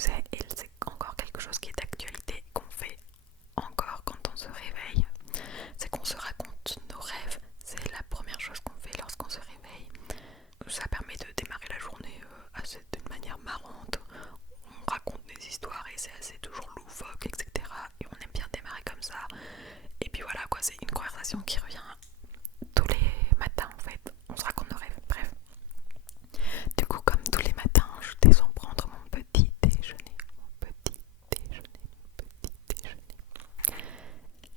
faisait, et c'est encore quelque chose qui est d'actualité, qu'on fait encore quand on se réveille, c'est qu'on se raconte nos rêves. C'est la première chose qu'on fait lorsqu'on se réveille. Ça permet de démarrer la journée d'une manière marrante. On raconte des histoires et c'est assez toujours loufoque, etc. Et on aime bien démarrer comme ça. Et puis voilà quoi, c'est une conversation qui revient tous les matins en fait. On se raconte nos rêves, bref. Du coup, comme tous les matins, je descends prendre mon petit déjeuner.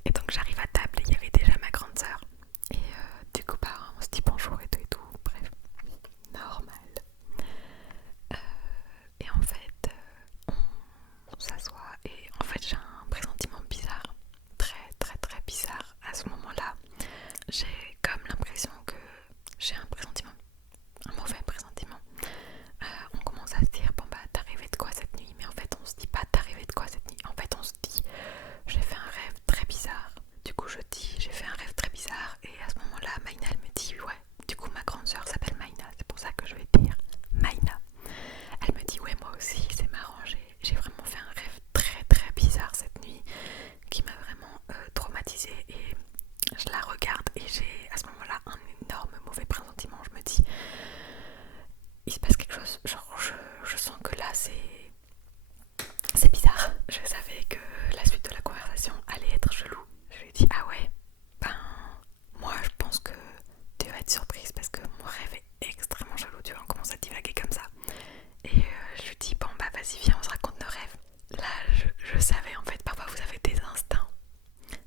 Et donc j'arrive à table et il y avait déjà ma grande sœur. Et du coup, bah, on se dit bonjour et tout. Bref, normal. Euh, et en fait, on s'assoit et en fait j'ai un pressentiment bizarre. Très très très bizarre. À ce moment-là, j'ai comme l'impression que j'ai un pressentiment, un mauvais pressentiment. On commence à se dire bon bah t'as rêvé de quoi cette nuit, mais en fait on se dit pas t'as rêvé de quoi cette nuit, en fait on se dit j'ai fait un rêve très bizarre. Du coup je dis j'ai fait un rêve très bizarre et à ce moment là Maïna elle me dit ouais, du coup ma grande soeur s'appelle Maïna, c'est pour ça que je vais dire Maïna. Elle me dit ouais moi aussi c'est marrant, j'ai vraiment fait un rêve très très bizarre cette nuit qui m'a vraiment traumatisée. Et je la regarde et j'ai à ce moment là un énorme mauvais pressentiment. Je me dis il se passe quelque chose, genre je sens que là c'est bizarre. Je savais que la suite de la conversation allait être chelou. Je lui ai dit ah ouais, ben moi je pense que tu vas être surprise parce que mon rêve est extrêmement chelou, tu vois, on commence à divaguer comme ça. Et je lui dis bon bah vas-y viens on se raconte nos rêves. Là je savais en fait, parfois vous avez des instincts.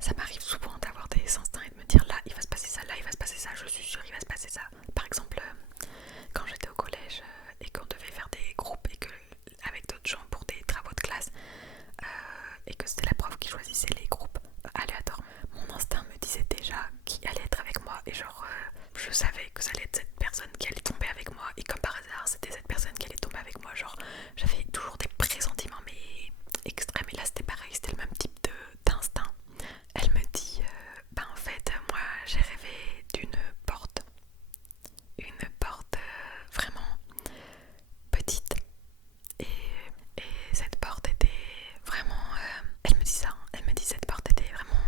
Ça m'arrive souvent d'avoir des instincts et de me dire là il va se passer ça, là il va se passer ça, je suis sûre il va se passer ça. Par exemple quand j'étais au collège et qu'on devait faire des groupes et que avec d'autres gens pour des travaux de classe et que c'était la prof qui choisissait les groupes aléatoires, mon instinct me disait déjà qui allait être avec moi et genre je savais que ça allait être cette personne qui allait tomber avec moi et comme par hasard c'était cette personne qui allait tomber avec moi. Genre j'avais toujours des pressentiments mais extrêmes et là c'était pareil, c'était le même type d'instinct. Elle me dit bah en fait moi j'ai rêvé d'une porte, une porte vraiment petite et, et cette porte était vraiment elle me dit ça, elle me dit cette porte était vraiment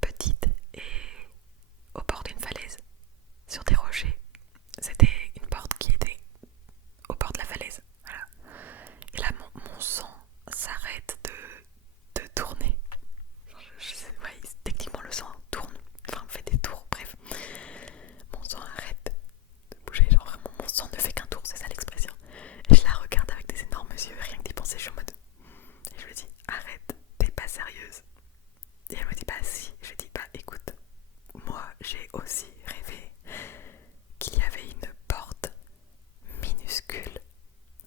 petite et au bord d'une falaise sur des rochers. C'était une porte qui était au bord de la falaise, voilà. Et là mon sang s'arrête de tourner. Ouais, techniquement le sang tourne, enfin fait des tours, bref. Mon sang arrête de bouger, genre vraiment mon sang ne fait qu'un tour, c'est ça l'expression. Et je la regarde avec des énormes yeux, rien que d'y penser, je suis en mode. Et je lui dis arrête, t'es pas sérieuse. Et elle me dit bah si. Je lui dis bah écoute, moi j'ai aussi rêvé qu'il y avait une porte minuscule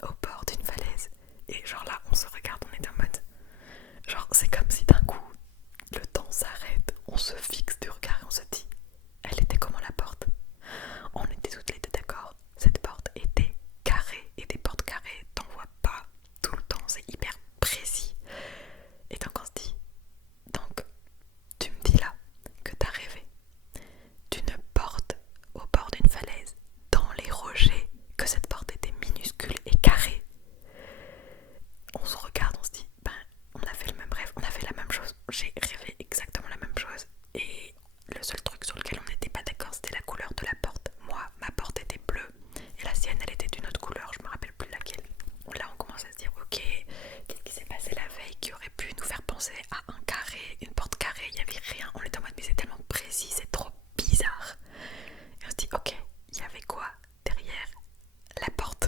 au bord d'une falaise. Et genre là on se regarde, on est en mode. Genre c'est comme si d'un coup le temps s'arrête, on se fixe du regard et on se dit elle était comment la porte? On était toutes les deux d'accord, cette porte était carrée et des portes carrées t'en vois pas tout le temps, c'est hyper précis. Et donc on se dit donc tu me dis là que t'as rêvé d'une porte au bord d'une falaise dans les rochers, que cette porte était minuscule et carrée. On se regarde, on se dit ben on a fait le même rêve, on a fait la même chose, j'ai rêvé exactement la même chose et le seul truc sur lequel on n'était pas d'accord c'était la couleur de la porte. Moi ma porte était bleue et la sienne elle était d'une autre couleur, je me rappelle plus laquelle. Là on commence à se dire ok, qu'est-ce qui s'est passé la veille qui aurait pu nous faire penser à un carré, une porte carrée, il n'y avait rien, on était en mode mais c'est tellement précis, c'est trop bizarre. Et on se dit ok, il y avait quoi derrière la porte?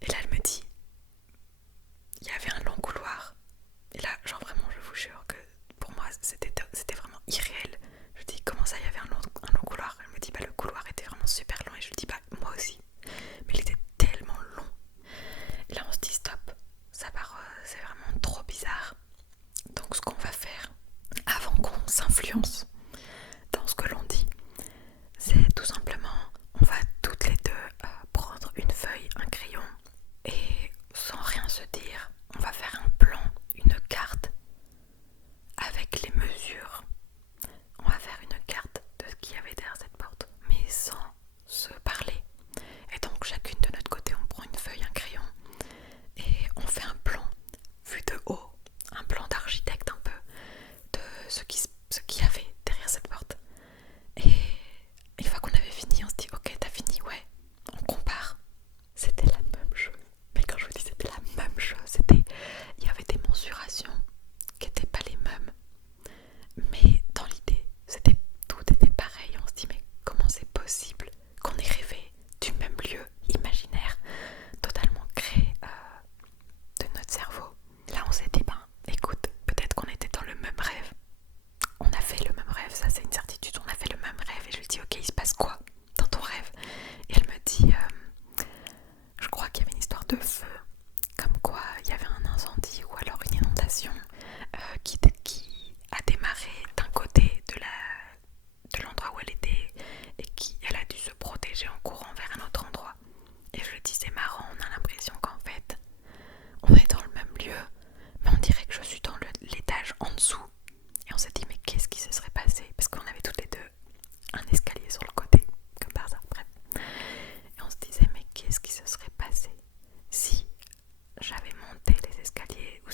Et là elle me dit il y avait un long couloir. Et là genre vraiment je vous jure que pour moi c'était vraiment irréel. Je dis comment ça il y avait un long couloir? Elle me dit bah le couloir était vraiment super long et je lui dis bah moi aussi. Mais il était tellement long. Et là on se dit stop, ça part, c'est vraiment trop bizarre.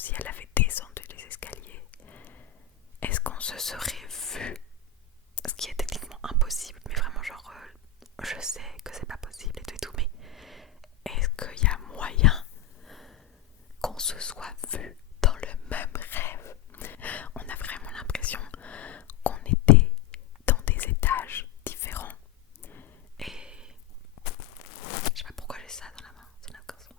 si elle avait descendu les escaliers, est-ce qu'on se serait vu? Ce qui est techniquement impossible, mais vraiment genre je sais que c'est pas possible et tout, mais est-ce qu'il y a moyen qu'on se soit vu dans le même rêve? On a vraiment l'impression qu'on était dans des étages différents. Et je sais pas pourquoi j'ai ça dans la main, ça n'a aucun sens.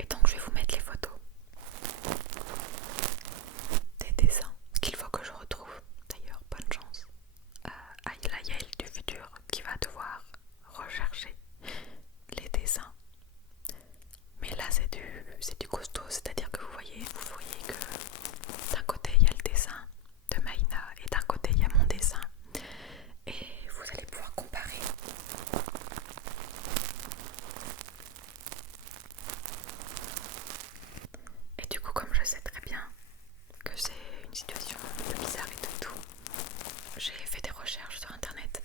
Et donc je vais vous mettre les photos des dessins qu'il faut que je retrouve. D'ailleurs, bonne chance à la Yael du futur qui va devoir rechercher les dessins. Mais là c'est du costaud, c'est-à-dire que vous voyez que d'un côté il y a le dessin de Maïna et d'un côté il y a mon dessin. Et vous allez pouvoir comparer. Et du coup, comme je sais très bien que c'est une situation un peu bizarre et tout, j'ai fait des recherches sur internet.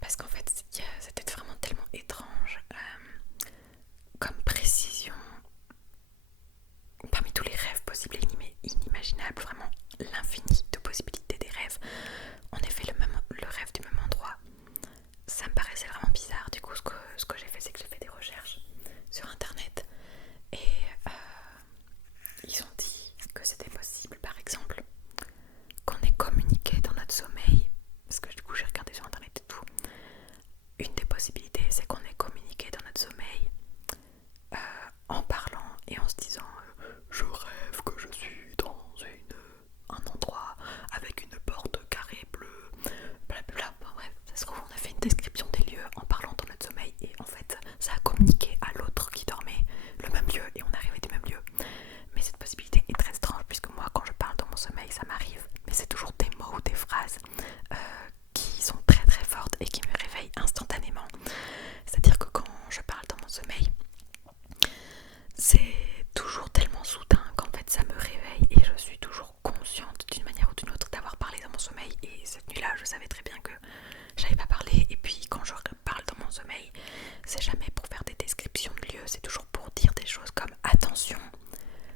Parce qu'en fait, c'était vraiment tellement étrange comme précision. Parmi tous les rêves possibles et inimaginables, vraiment l'infini de possibilités des rêves, on ait fait le rêve du même endroit. Ça me paraissait vraiment bizarre. Du coup, ce que j'ai fait, c'est que j'ai fait des recherches sur internet et ils ont dit que c'était possible, par exemple, qu'on ait communiqué dans notre sommeil. Parce que du coup, j'ai regardé sur internet et tout. Une des possibilités, c'est qu'on ait communiqué dans notre sommeil en parlant et en se disant je rêve que je suis dans un endroit avec une porte carrée bleue, blablabla. Bon, bref, ça se trouve, on a fait une description des lieux en parlant dans notre sommeil et en fait, ça a communiqué à l'autre qui dormait le même lieu et on arrivait du même lieu. Mais cette possibilité est très étrange puisque moi, quand je parle dans mon sommeil, ça m'arrive, mais c'est toujours des mots ou des phrases qui sont très très fortes et qui me réveillent instantanément. C'est-à-dire que quand je parle dans mon sommeil, c'est toujours tellement soudain qu'en fait ça me réveille et je suis toujours consciente d'une manière ou d'une autre d'avoir parlé dans mon sommeil. Et cette nuit-là, je savais très bien que j'avais pas parlé. Et puis quand je parle dans mon sommeil, c'est jamais pour faire des descriptions de lieux, c'est toujours pour dire des choses comme attention,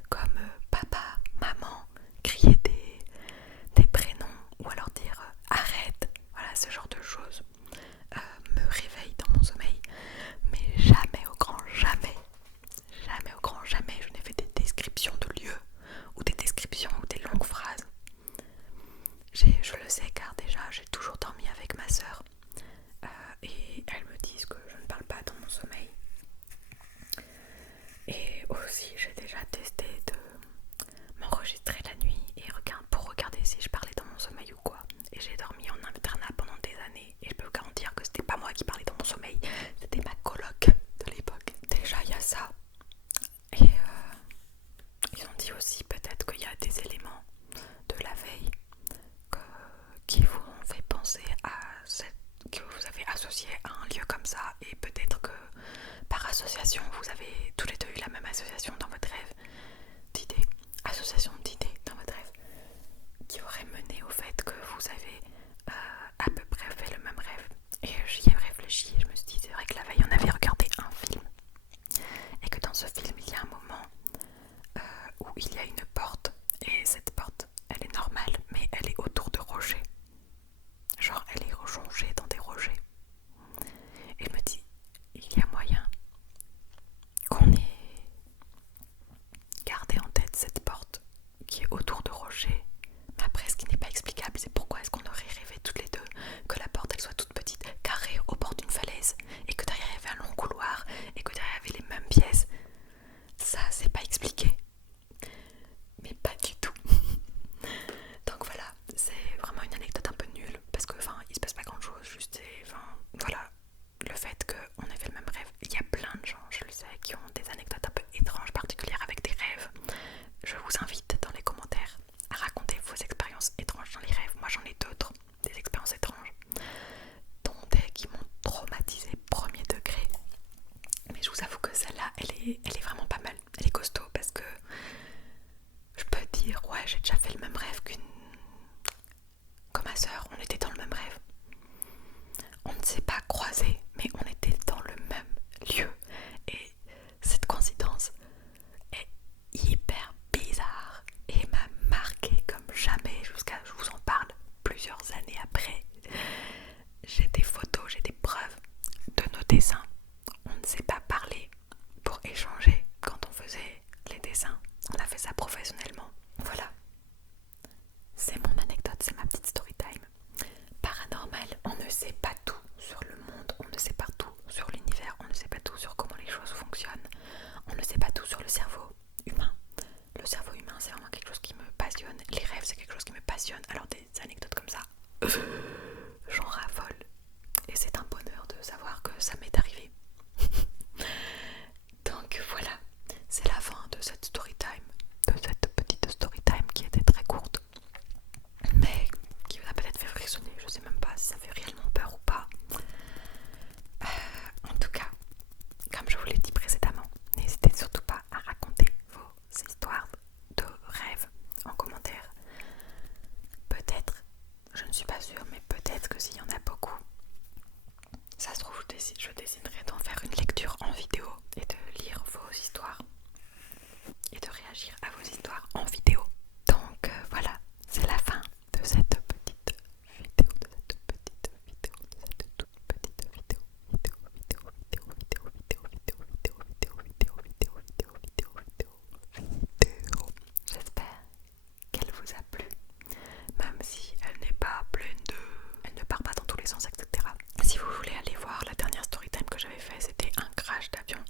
comme papa, maman, crier des prénoms ou alors dire arrête. Voilà, ce genre de choses me réveille dans mon sommeil, mais jamais au grand jamais. Jamais au grand jamais je n'ai fait des descriptions de lieux ou des descriptions ou des longues phrases. Je le sais car déjà j'ai toujours dormi avec ma sœur et elles me disent que je ne parle pas dans mon sommeil. Et aussi j'ai déjà testé de m'enregistrer la nuit et pour regarder si je parlais dans mon sommeil ou quoi. Et j'ai dormi en internat pendant des années et je peux vous garantir que c'était pas moi qui parlais dans mon sommeil, c'était ma coloc de l'époque. Déjà il y a ça. Et ils ont dit aussi peut-être qu'il y a des éléments de la veille qui vous ont fait penser que vous avez associé à un lieu comme ça. Et peut-être que par association, vous avez tous les deux eu la même association dans votre rêve d'idées. Association d'idées dans votre rêve qui aurait mené au fait que vous avez à peu près fait le même rêve. Et j'y ai réfléchi et je me suis dit c'est vrai que la veille on avait regardé un film. Et que dans ce film, il y a un moment où il y a une porte. Et cette porte, elle est normale, mais elle est autour de rochers. Genre, elle est rechongée dans des rochers. Et je me dis, il y a moyen qu'on ait j'ai des photos, j'ai des preuves de nos dessins. On ne s'est pas parlé pour échanger quand on faisait les dessins. On a fait ça professionnellement. Voilà. C'est mon anecdote, c'est ma petite story time. Paranormal, on ne sait pas tout sur le monde, on ne sait pas tout sur l'univers, on ne sait pas tout sur comment les choses fonctionnent, on ne sait pas tout sur le cerveau humain. Le cerveau humain, c'est vraiment quelque chose qui me passionne. Les rêves, c'est quelque chose qui me passionne. Alors des anecdotes comme ça, j'en raffole. Et c'est un bonheur de savoir que ça m'est arrivé. Donc voilà, c'est la fin de cette story time, de cette petite story time qui était très courte, mais qui vous a peut-être fait frissonner. Je sais même pas si ça fait réellement peur ou pas. En tout cas, comme je vous l'ai dit précédemment, n'hésitez surtout pas à raconter vos histoires de rêves en commentaire. Peut-être, je ne suis pas sûre, mais peut-être que s'il y en a beaucoup, ça se trouve, je déciderai d'en faire une lecture en vidéo et de lire vos histoires et de réagir à vos histoires en vidéo. Donc voilà, c'est la fin de cette petite vidéo, de cette petite vidéo, de cette toute petite vidéo. J'espère qu'elle vous a plu, même si elle n'est pas pleine de... elle ne part pas dans tous les sens, etc. Si vous voulez aller voir la dernière story time que j'avais fait, c'était un crash d'avion